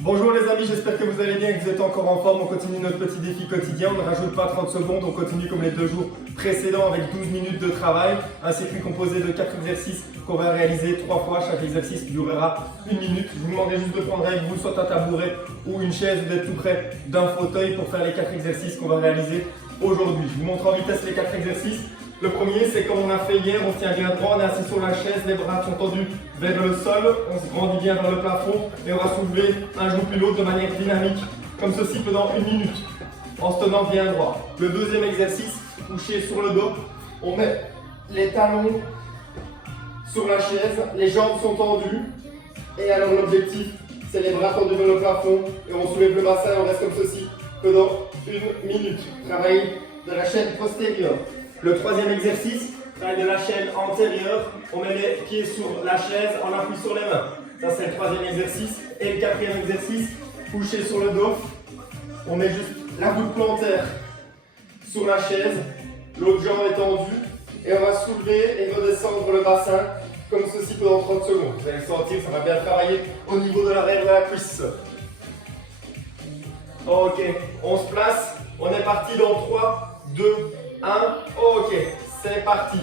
Bonjour les amis, j'espère que vous allez bien et que vous êtes encore en forme. On continue notre petit défi quotidien, on ne rajoute pas 30 secondes, on continue comme les 2 jours précédents avec 12 minutes de travail. Un circuit composé de 4 exercices qu'on va réaliser 3 fois. Chaque exercice durera 1 minute. Je vous demanderai juste de prendre avec vous soit un tabouret ou une chaise ou d'être tout près d'un fauteuil pour faire les 4 exercices qu'on va réaliser aujourd'hui. Je vous montre en vitesse les 4 exercices. Le premier, c'est comme on a fait hier, on se tient bien droit, on est assis sur la chaise, les bras sont tendus vers le sol, on se grandit bien vers le plafond et on va soulever un genou puis l'autre de manière dynamique, comme ceci pendant 1 minute, en se tenant bien droit. Le deuxième exercice, couché sur le dos, on met les talons sur la chaise, les jambes sont tendues et alors l'objectif, c'est les bras tendus vers le plafond et on soulève le bassin, on reste comme ceci pendant 1 minute. Travail de la chaîne postérieure. Le troisième exercice, travail de la chaîne antérieure. On met les pieds sur la chaise, on appuie sur les mains. Ça, c'est le troisième exercice. Et le quatrième exercice, couché sur le dos. On met juste la goutte plantaire sur la chaise, l'autre jambe est tendue. Et on va soulever et redescendre le bassin comme ceci pendant 30 secondes. Vous allez le sentir, ça va bien travailler au niveau de l'arrière de la cuisse. Ok, on se place. On est parti dans 3, 2, 1, ok, c'est parti.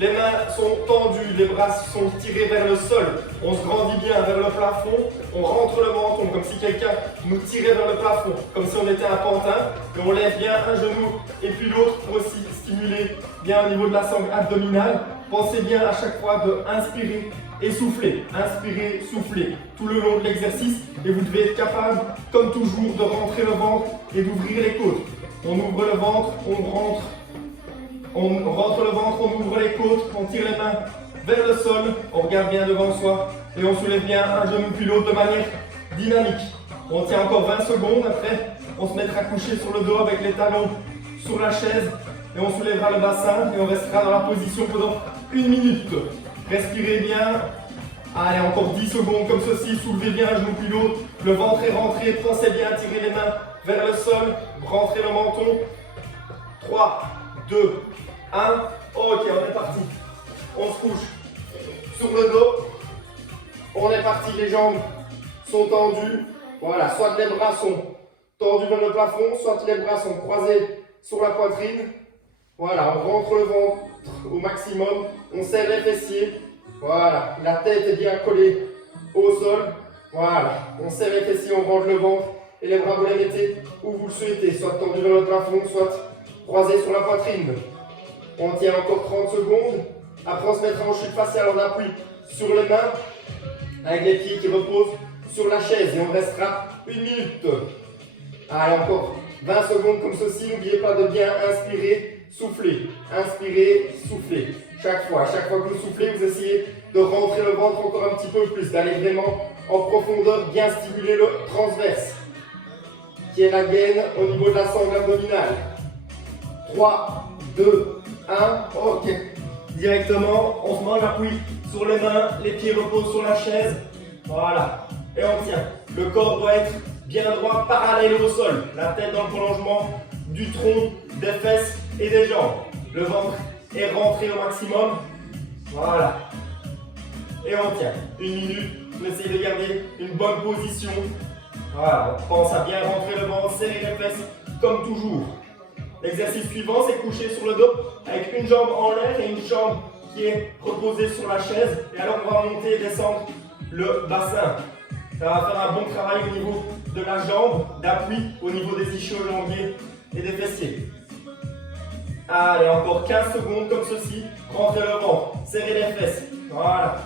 Les mains sont tendues, les bras sont tirés vers le sol. On se grandit bien vers le plafond. On rentre le menton comme si quelqu'un nous tirait vers le plafond, comme si on était un pantin. Et on lève bien un genou et puis l'autre pour aussi stimuler bien au niveau de la sangle abdominale. Pensez bien à chaque fois de inspirer et souffler. Inspirer, souffler tout le long de l'exercice. Et vous devez être capable, comme toujours, de rentrer le ventre et d'ouvrir les côtes. On ouvre le ventre, on rentre le ventre, on ouvre les côtes, on tire les mains vers le sol, on regarde bien devant soi et on soulève bien un genou puis l'autre de manière dynamique. On tient encore 20 secondes, après on se mettra couché sur le dos avec les talons sur la chaise et on soulèvera le bassin et on restera dans la position pendant 1 minute. Respirez bien. Allez, encore 10 secondes comme ceci, soulevez bien un genou puis l'autre, le ventre est rentré, pensez bien à tirer les mains vers le sol, rentrez le menton. 3, 2, 1, ok, on est parti. On se couche sur le dos. On est parti, les jambes sont tendues. Voilà, soit les bras sont tendus vers le plafond, soit les bras sont croisés sur la poitrine. Voilà, on rentre le ventre au maximum. On serre les fessiers. Voilà, la tête est bien collée au sol. Voilà, on serre les fessiers, on range le ventre. Et les bras, vous les mettez où vous le souhaitez, soit tendus vers le plafond, soit croisés sur la poitrine. On tient encore 30 secondes. Après, on se mettra en chute faciale, on appuie sur les mains avec les pieds qui reposent sur la chaise et on restera 1 minute. Allez, encore 20 secondes comme ceci. N'oubliez pas de bien inspirer, souffler. Inspirer, souffler. Chaque fois que vous soufflez, vous essayez de rentrer le ventre encore un petit peu plus, d'aller vraiment en profondeur, bien stimuler le transverse, qui est la gaine au niveau de la sangle abdominale. 3, 2, 1, ok. Directement, on se met l'appui sur les mains, les pieds reposent sur la chaise. Voilà. Et on tient. Le corps doit être bien droit, parallèle au sol. La tête dans le prolongement du tronc, des fesses et des jambes. Le ventre est rentré au maximum. Voilà. Et on tient. 1 minute. On essaye de garder une bonne position. Voilà. On pense à bien rentrer le ventre, serrer les fesses comme toujours. L'exercice suivant, c'est coucher sur le dos avec une jambe en l'air et une jambe qui est reposée sur la chaise. Et alors, on va monter et descendre le bassin. Ça va faire un bon travail au niveau de la jambe, d'appui, au niveau des ischio-jambiers et des fessiers. Allez, encore 15 secondes comme ceci. Rentrez le ventre, serrez les fesses. Voilà.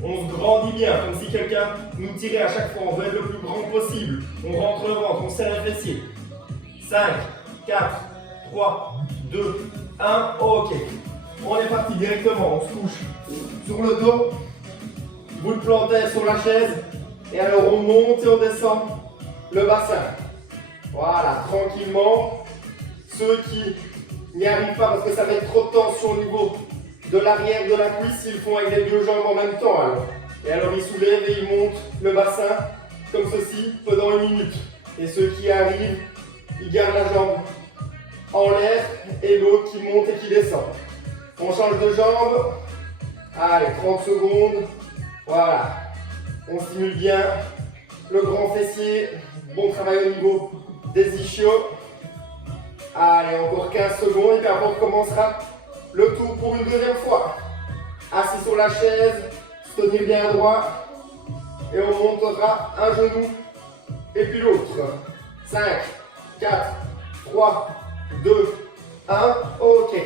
On se grandit bien, comme si quelqu'un nous tirait à chaque fois. On veut être le plus grand possible. On rentre le ventre, on serre les fessiers. 5, 4, 3, 2, 1, ok. On est parti directement, on se couche sur le dos, vous le plantez sur la chaise, et alors on monte et on descend le bassin. Voilà, tranquillement. Ceux qui n'y arrivent pas parce que ça met trop de tension au niveau de l'arrière de la cuisse, ils le font avec les 2 jambes en même temps alors. Et alors ils soulèvent et ils montent le bassin comme ceci pendant 1 minute. Et ceux qui arrivent, ils gardent la jambe en l'air et l'autre qui monte et qui descend. On change de jambe. Allez, 30 secondes. Voilà. On stimule bien le grand fessier. Bon travail au niveau des ischios. Allez, encore 15 secondes et puis après on recommencera le tour pour une deuxième fois. Assis sur la chaise, se tenir bien droit et on montera un genou et puis l'autre. 5, 4, 3, 2, 1, ok.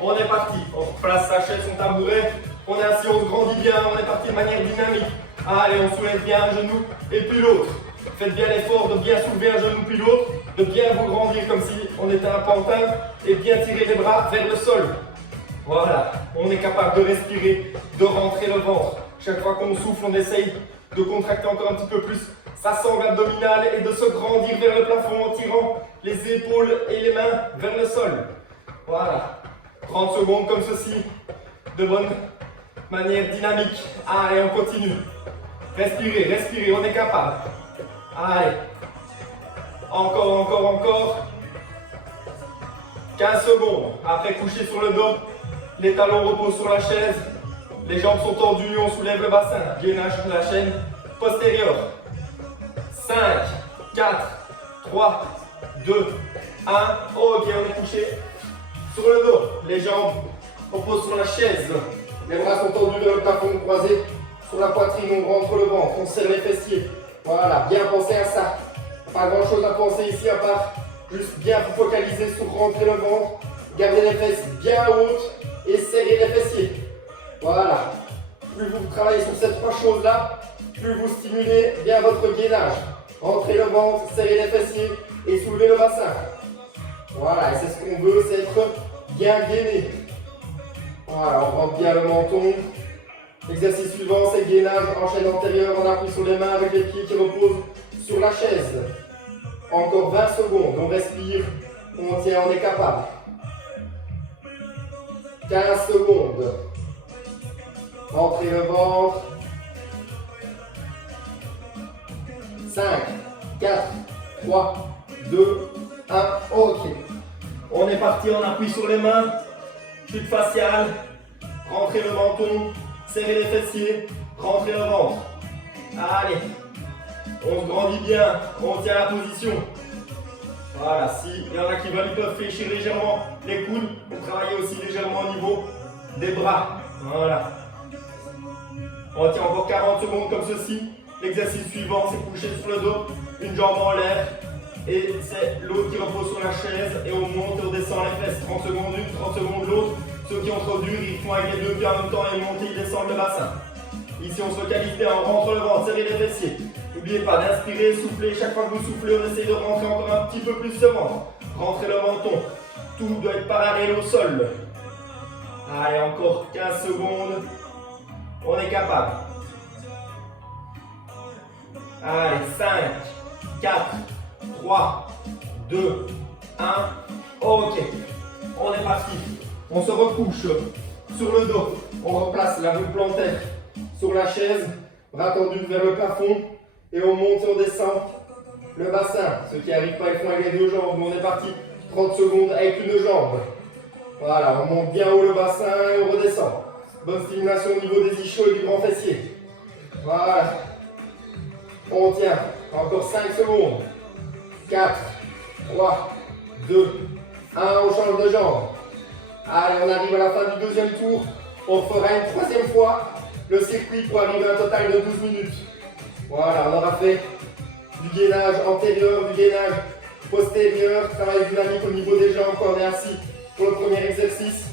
On est parti, on place sa chaise, son tabouret, on est assis, on se grandit bien, on est parti de manière dynamique. Allez, on soulève bien un genou et puis l'autre. Faites bien l'effort de bien soulever un genou puis l'autre, de bien vous grandir comme si on était un pantin et bien tirer les bras vers le sol. Voilà, on est capable de respirer, de rentrer le ventre. Chaque fois qu'on souffle, on essaye de contracter encore un petit peu plus sa sangle abdominale et de se grandir vers le plafond en tirant les épaules et les mains vers le sol. Voilà, 30 secondes comme ceci, de bonne manière dynamique. Allez, on continue. Respirez, respirez, on est capable. Allez, encore, encore, encore. 15 secondes. Après, coucher sur le dos, les talons reposent sur la chaise, les jambes sont tendues, on soulève le bassin. Gainage de la chaîne postérieure. 5, 4, 3, 2, 1. Ok, on est couché sur le dos. Les jambes reposent sur la chaise. Les bras sont tendus vers le plafond croisé. Sur la poitrine, on rentre le ventre, on serre les fessiers. Voilà, bien penser à ça. Pas grand chose à penser ici à part juste bien vous focaliser sur rentrer le ventre, garder les fesses bien hautes et serrer les fessiers. Voilà. Plus vous travaillez sur ces trois choses-là, plus vous stimulez bien votre gainage. Rentrez le ventre, serrez les fessiers et soulevez le bassin. Voilà, et c'est ce qu'on veut, c'est être bien gainé. Voilà, on rentre bien le menton. L'exercice suivant, c'est gainage en chaîne antérieure, on appuie sur les mains avec les pieds qui reposent sur la chaise. Encore 20 secondes, on respire, on tient, on est capable. 15 secondes. Rentrez le ventre. 5, 4, 3, 2, 1, ok. On est parti, on appuie sur les mains, chute faciale, rentrez le menton, serrez les fessiers, rentrez le ventre. Allez, on se grandit bien, on tient la position. Voilà, s'il y en a qui veulent, ils peuvent fléchir légèrement les coudes pour travailler aussi légèrement au niveau des bras. Voilà. On tient encore 40 secondes comme ceci. L'exercice suivant, c'est coucher sur le dos, une jambe en l'air. Et c'est l'autre qui repose sur la chaise et on monte et on descend les fesses. 30 secondes l'une, 30 secondes l'autre. Ceux qui ont trop dur, ils font avec les deux pieds en même temps et montent et ils descendent le bassin. Ici, on se focalise bien, on rentre le ventre, serrez les fessiers. N'oubliez pas d'inspirer, souffler. Chaque fois que vous soufflez, on essaye de rentrer encore un petit peu plus ce ventre. Rentrez le menton. Tout doit être parallèle au sol. Allez, encore 15 secondes. On est capable. Allez, 5, 4, 3, 2, 1. Ok. On est parti. On se recouche sur le dos. On replace la roue plantaire sur la chaise. Bras tendus vers le plafond. Et on monte et on descend le bassin. Ceux qui n'arrivent pas, ils font avec les deux jambes. On est parti 30 secondes avec une jambe. Voilà, on monte bien haut le bassin et on redescend. Bonne stimulation au niveau des ischios et du grand fessier. Voilà. On tient. Encore 5 secondes. 4, 3, 2, 1. On change de jambe. Allez, on arrive à la fin du deuxième tour. On fera une troisième fois le circuit pour arriver à un total de 12 minutes. Voilà, on aura fait du gainage antérieur, du gainage postérieur, travail dynamique au niveau des jambes quand on est assis pour le premier exercice.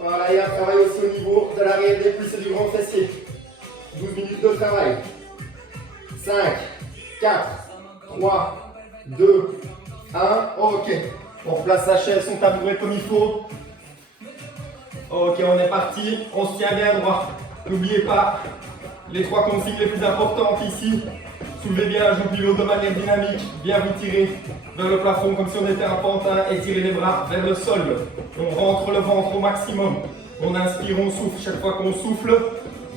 Voilà, et un travail aussi au niveau de l'arrière des cuisses et du grand fessier. 12 minutes de travail. 5, 4, 3, 2, 1. Ok. On replace sa chaise, son tabouret comme il faut. Ok, on est parti. On se tient bien droit. N'oubliez pas les trois consignes les plus importantes ici. Soulevez bien un genou pivot de manière dynamique. Bien vous tirer vers le plafond comme si on était un pantin et tirer les bras vers le sol. On rentre le ventre au maximum. On inspire, on souffle. Chaque fois qu'on souffle,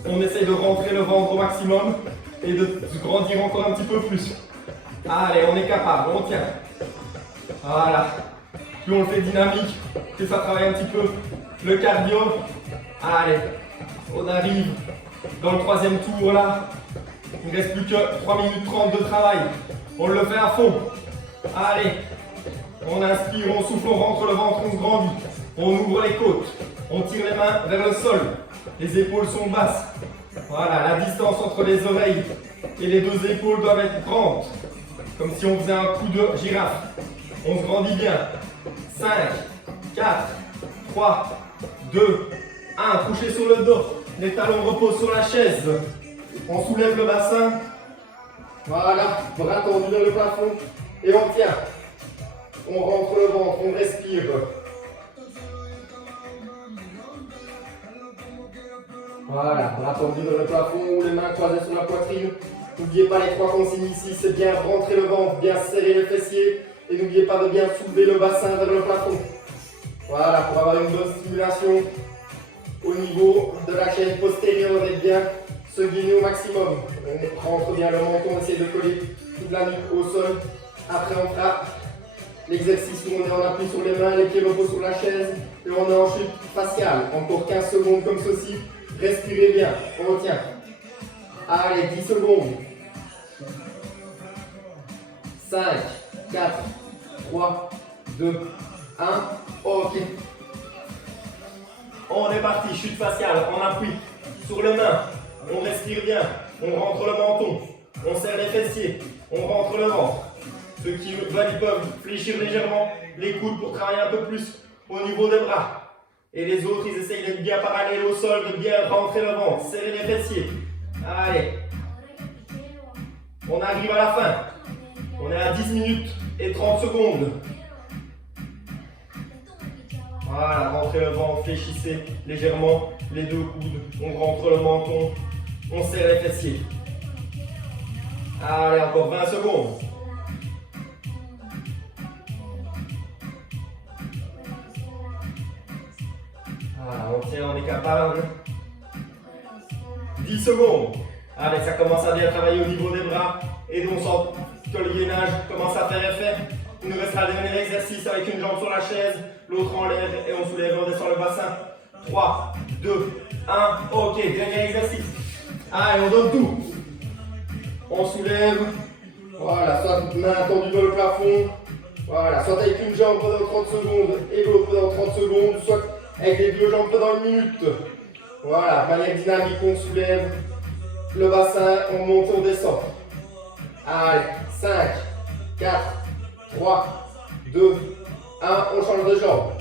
on essaye de rentrer le ventre au maximum et de grandir encore un petit peu plus. Allez, on est capable, on tient. Voilà. Plus on le fait dynamique, plus ça travaille un petit peu le cardio. Allez, on arrive dans le troisième tour là. Il ne reste plus que 3 minutes 30 de travail. On le fait à fond. Allez. On inspire, on souffle, on rentre le ventre, on se grandit. On ouvre les côtes. On tire les mains vers le sol. Les épaules sont basses. Voilà, la distance entre les oreilles et les deux épaules doivent être grandes. Comme si on faisait un coup de girafe. On se grandit bien. 5, 4, 3, 2, 1. Couché sur le dos. Les talons reposent sur la chaise. On soulève le bassin. Voilà, bras tendus vers le plafond. Et on tient. On rentre le ventre, on respire. Voilà, bras tendus vers le plafond, les mains croisées sur la poitrine. N'oubliez pas les 3 consignes ici, c'est bien rentrer le ventre, bien serrer les fessiers. Et n'oubliez pas de bien soulever le bassin vers le plafond. Voilà, pour avoir une bonne stimulation au niveau de la chaîne postérieure et bien se gainer au maximum. On rentre bien le menton, essaye de coller toute la nuque au sol. Après on fera l'exercice où on est en appui sur les mains, les pieds reposent sur la chaise et on est en chute faciale. Encore 15 secondes comme ceci. Respirez bien, on retient. Allez, 10 secondes. 5, 4, 3, 2, 1. Ok. On est parti, chute faciale, on appuie sur les mains. On respire bien, on rentre le menton. On serre les fessiers, on rentre le ventre. Ceux qui veulent, ils peuvent fléchir légèrement les coudes pour travailler un peu plus au niveau des bras. Et les autres, ils essayent d'être bien parallèles au sol, de bien rentrer le ventre, serrer les fessiers. Allez. On arrive à la fin. On est à 10 minutes et 30 secondes. Voilà, rentrez le ventre, fléchissez légèrement les deux coudes. On rentre le menton, on serre les fessiers. Allez, encore 20 secondes. Voilà, on tient, on est capable. 10 secondes. Allez, ça commence à bien travailler au niveau des bras. Et on sent que le gainage commence à faire effet. Il nous restera le dernier exercice avec une jambe sur la chaise, l'autre en l'air et on soulève et on descend le bassin. 3, 2, 1. Ok, dernier exercice. Allez, on donne tout. On soulève. Voilà, soit main tendue dans le plafond. Voilà, soit avec une jambe pendant 30 secondes et l'autre pendant 30 secondes, soit avec les deux jambes pendant 1 minute. Voilà, manière dynamique, on soulève le bassin, on monte, on descend. Allez, 5, 4, 3, 2, 1, on change de jambe.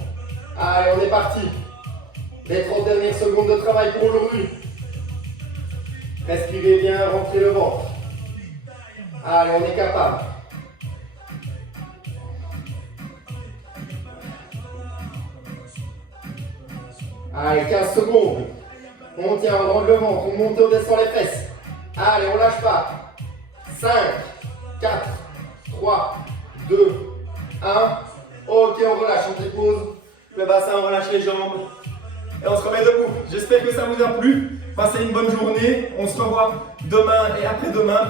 Allez, on est parti. Les 30 dernières secondes de travail pour aujourd'hui. Respirez bien, rentrez le ventre. Allez, on est capable. Allez, 15 secondes. On tient, on rentre le ventre, on monte, on descend les fesses. Allez, on lâche pas. 5, 4, 3, 2, 1. Ok, on relâche, on dépose le bassin, on relâche les jambes. Et on se remet debout. J'espère que ça vous a plu. Passez une bonne journée. On se revoit demain et après-demain.